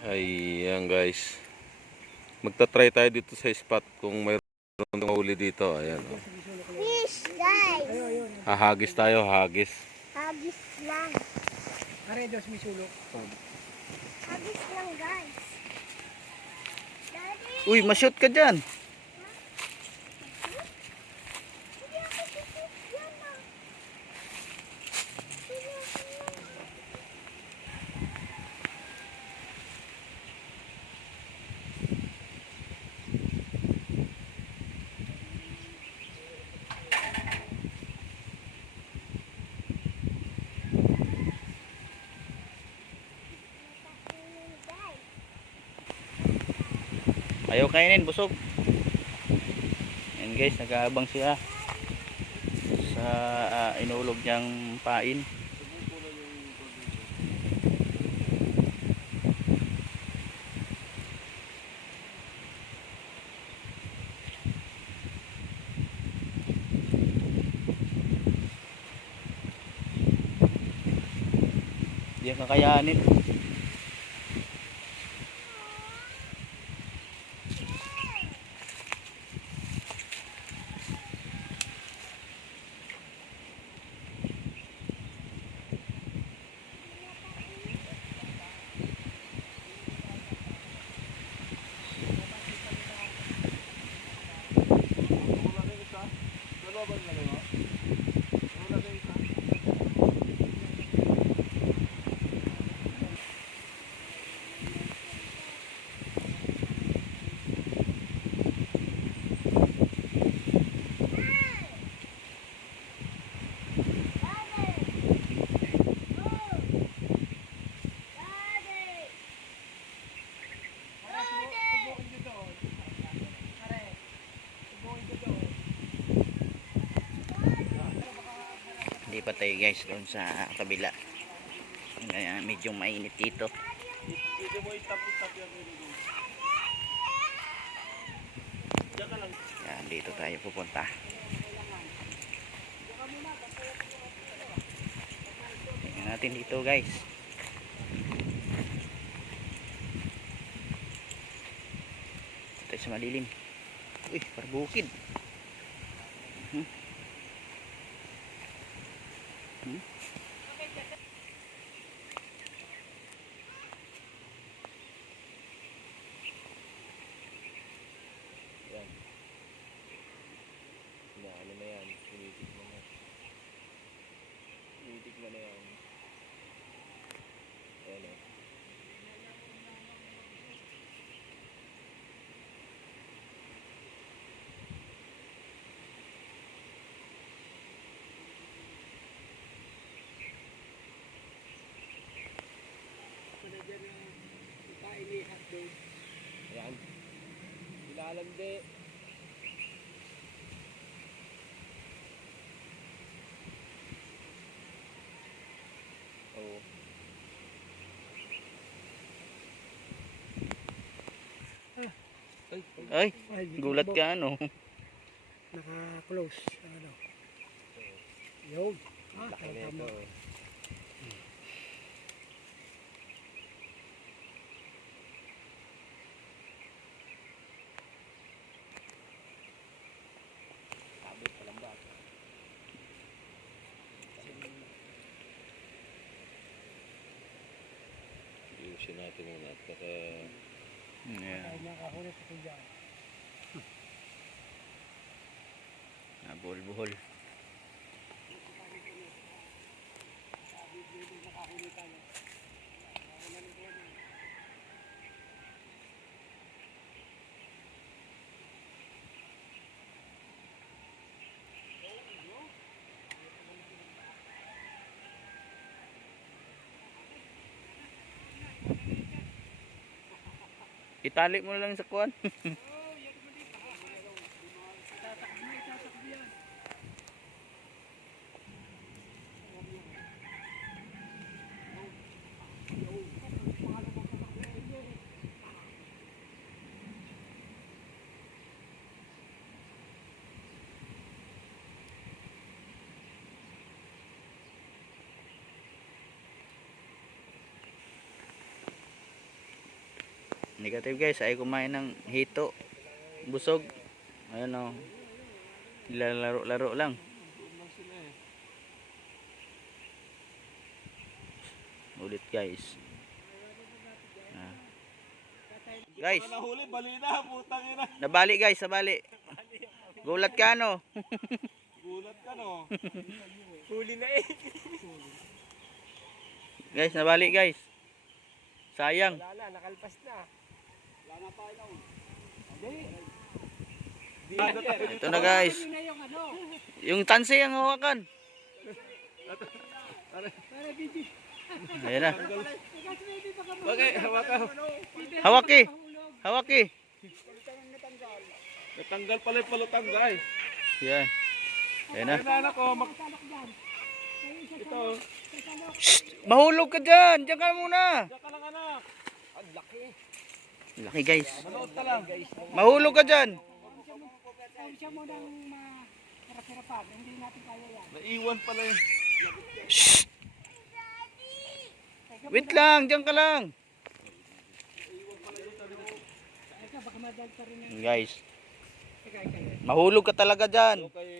Ayan guys. Magta-try tayo dito sa spot kung mayroon mahuli dito. Ayan. Oh. Fish, guys. Hahagis tayo, hagis. Hagis lang. Are dos misulok. Hagis lang, guys. Daddy. Uy, ma-shoot ka dyan. Hindi ako tutut yan, ma. Hindi ako yan. Guys. Ayaw kainin, busog. Ayan guys, nag-aabang siya sa inulog niyang pain. Hindi kakayanin. Hindi pa tayo guys doon sa kabila. Medyo mainit dito. Yan, dito tayo pupunta. Tingnan natin dito guys. Dito tayo sa malilim. Uy, parbukid. Ano na yan? Tinitik mo na. Tinitik mo na yan. Ayan o. Ayan. Ilalandi. Oo. Ay, gulat ka ano. Naka-close. Ano? Yun. Laki na ito. Sabi pa lang ba? Iusin natin muna at baka Yeah. Ay, nakahuli sa kuya. Buhol-buhol. Itali mo na lang sa kuwan. Negative guys, ay kumain ng hito. Busog. Ayun o. Laro-laro lang. Ulit guys. Ah. Guys. Nahuli, bali na, putang ina. Nabali guys, nabali. Gulat ka no? Gulat ka no. Huli na eh. Guys, nabali guys. Sayang. Wala na, nakalpas na. Wala na pa ilaw. Ito na guys. Yung tansi ang hawakan. Ayan na. Okay, hawakan. Hawaki. Hawaki. Natanggal pala yung palutang guys. Yan. Ayan na. Anak ko, ito. Mahulog ka dyan. Diyan ka muna. Diyan ka lang anak. Ang laki. Laki guys. Manood ka lang. Mahulog ka dyan. Siya mo nang mahirap-hirapan. Hindi natin kaya yan. Naiwan pala yun. Wait lang. Diyan ka lang. Baka madal pa rin yan. Guys. Mahulog ka talaga dyan. Kay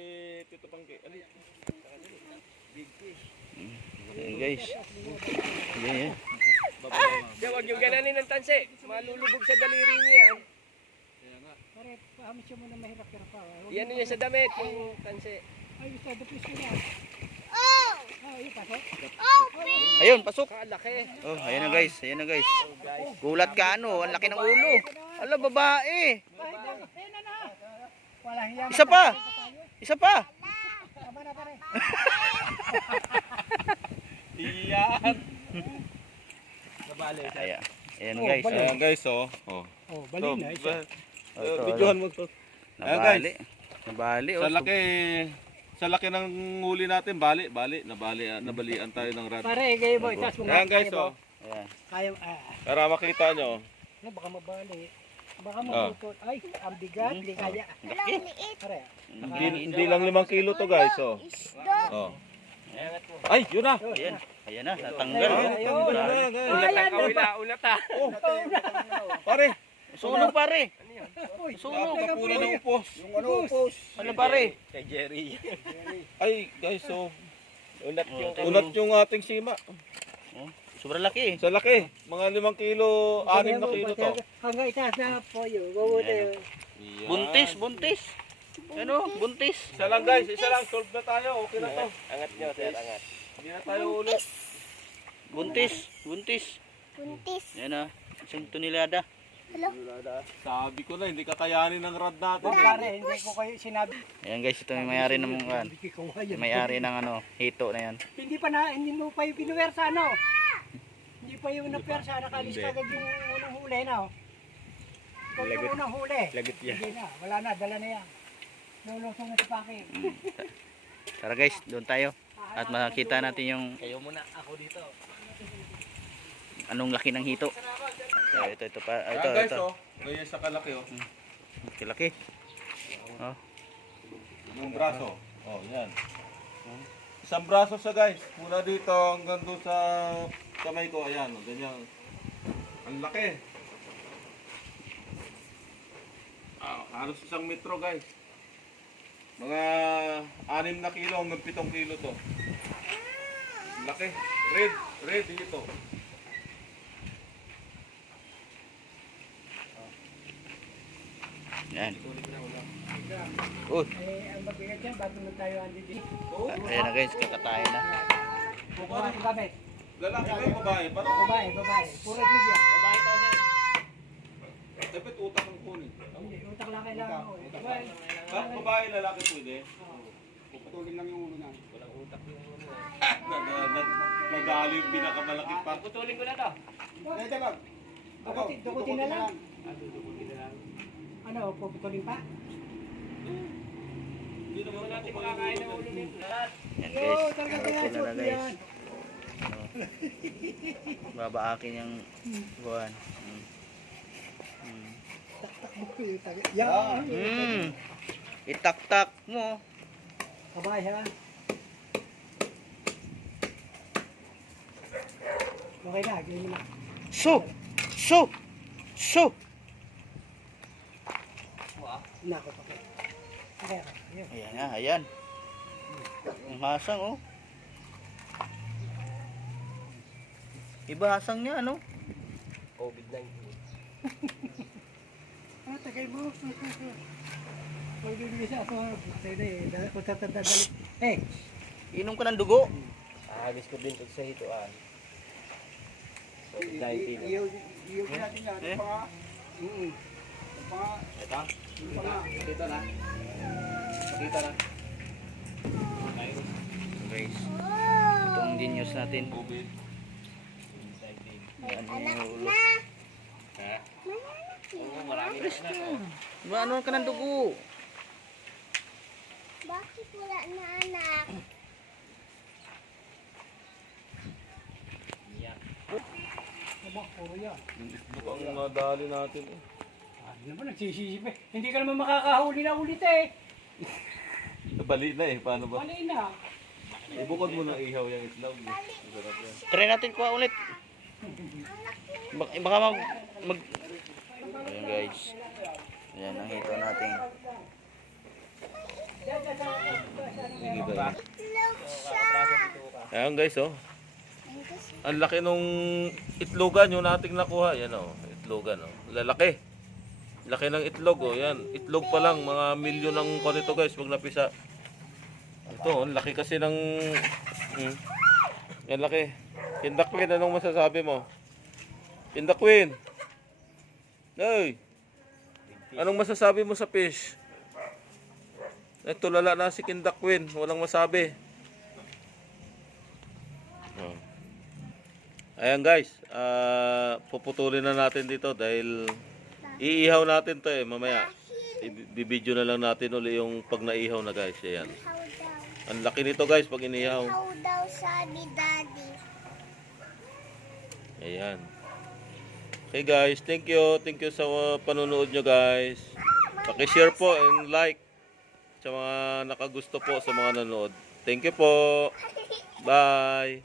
Tito Pangke. Ali. Ayan guys. Ayan. Huwag yung gananin ng tansi. Malulubog sa daliri niya yan. Pare, pahamis siya mo na mahirap-hirapan. Yan niya sa damit, yung tansi. Ay, gusto, dupis ko na. Oh! Ayun, pasok. Ayun, pasok. Kalaki. Oh, ayan na guys. Ayan na guys. Gulat ka ano. Ang laki ng ulo. Ala, babae. Wala hiya. Isa pa. Isa pa. Tama na pare. Iyan. Nabali. Ayan. Ayan Oh, guys. bali. Ayan guys, oh. Oh. Oh, bali na isa. Oh, ito, Videohan mo to. Ayan, guys. Nabali. Nabali. Oh, Sa laki ng huli natin, nabalian tayo ng rad. Pare, kayo boy, tas mo. Ayan guys, oh. Ayan. Kaya, Para makita nyo. baka mabali. Baka mabukot. Ay, ang bigat, hindi kaya. Laki. Pare. Hindi lang 5 kilo to guys, oh. Oh. Ay, yun na. Ayan. Ayan na. Natanggal. Ayun. Ulat ha. Oh, pare. Sunog pare. Sunog. Kapula ng upos. Yung ano, post. Ano pare? Kay Jerry. Ay, guys, so Ulat unat yung ating sima. Oh, sobrang laki. Sa laki, mga 5 kilo, 6 na kilo to. Hanggang itaas na po yun. Mabuti. Yan. Buntis, buntis. Ano? Buntis. Isa lang guys, isa lang, solve na tayo, okay na to. Angat nyo, sir, angat. Hindi na tayo ulit. Buntis. Buntis. Buntis. Ayan na. Isang tonelada. Hello? Sabi ko na, hindi kakayanin ng rad natin. Pare, hindi ko kayo sinabi. Ayan guys, ito yung may-ari ng mga Hindi ko kaya. may-ari ng ano, hito na yan. Hindi mo pa yung pinuwersa, ano? Hindi pa yung napersa, nakalis kagad yung unang huli, no? Ikaw yung unang huli. Lagot yan. Hindi na, wala na, dala na yan. Lulusong na sa pake. Tara guys, doon tayo. At makakita natin yung Kayo muna, ako dito. anong laki ng hito. Ito pa. Ito, Ayan guys, ito. oh. Ganyan sa kalaki, oh. Laki. Oh. Yung braso. Oh, yan. Isang braso siya guys. Mula dito hanggang doon sa kamay ko. Ayan, oh, ganyan. Ang laki. Halos 1 metro guys. Mga 6 na kilo hanggang 7 kilo to. Laki. Red dito. Yan. Oh, Eh, ang mabigat yan, bago na tayo andi dito. ayan na guys, kakatayin na. Kukuha ng gamit. Lalaki ba yung babae? Parang Babae, babae. Puro Jubia. babae to sir. Dapat utak ang kunin. Hindi, utak lang kailangan ko. Babae. Babae, lalaki pwede. Puputulin lang yung ulo na. Nagali yung pinakamalaki pa. Putulin ko na to. Dito lang. Dukutin na lang. Ano, puputulin pa? Hindi naman natin makakain ng ulo nito. Yan guys, ito na guys. Oh. Babaakin yung buwan. Yan. Itak-tak mo. Kabay ha. Okay na, ganyan na. So! So! Nako pa. Ayan. Ayan nga, ayan. Ang hasang, oh. Iba hasang niya, ano? COVID-19. Ah, tagay mo. Pag-ibig siya ako. Kung tatandali. Eh, Inom ka ng dugo. Ahagis ko din sa hituan. COVID-19. iyo natin yan. Eh? Ito? Dito na. Dito na. Guys, Oh. itong genius natin. COVID. Yan Anak yung ulo. na. Ha? Oo, Malaki marami na ito. Diba, ano ka ng dugo? Bakit wala na anak? Aba, puro yan. Yung itlog ang nadali natin eh. Ah, ano ba nagsisisip eh. Hindi ka naman makakahuli na ulit eh. Nabali na eh. Paano ba? Mali na. Ibukod mo ng ihaw yung itlog. Masarap yan. Try natin kuha ulit. Baka mag... Ayan guys. Ayan ang hito natin. Sige ba? Itlog siya. Ayan guys oh. Ang laki nung itlogan yung nating nakuha. Yan oh. Itlogan oh. Lalaki. Laki ng itlog oh. Yan. Itlog pa lang. Mga milyon ang konito guys. Pag napisa. Ito oh. Laki kasi ng... Yan laki. Kindakwin. Anong masasabi mo? Kindakwin. Hey. Anong masasabi mo sa fish? Ito lala na si Kindakwin. Walang masabi. Oh. Ayan guys, puputulin na natin dito dahil iihaw natin to eh mamaya. Ibibidyo na lang natin uli yung pag naihaw na guys. Ayan. How daw? Ang laki nito guys pag inihaw. How daw sabi daddy? Ayan. Okay guys, thank you. Thank you sa panonood nyo guys. Paki-share po and like sa mga nakagusto po sa mga nanood. Thank you po. Bye.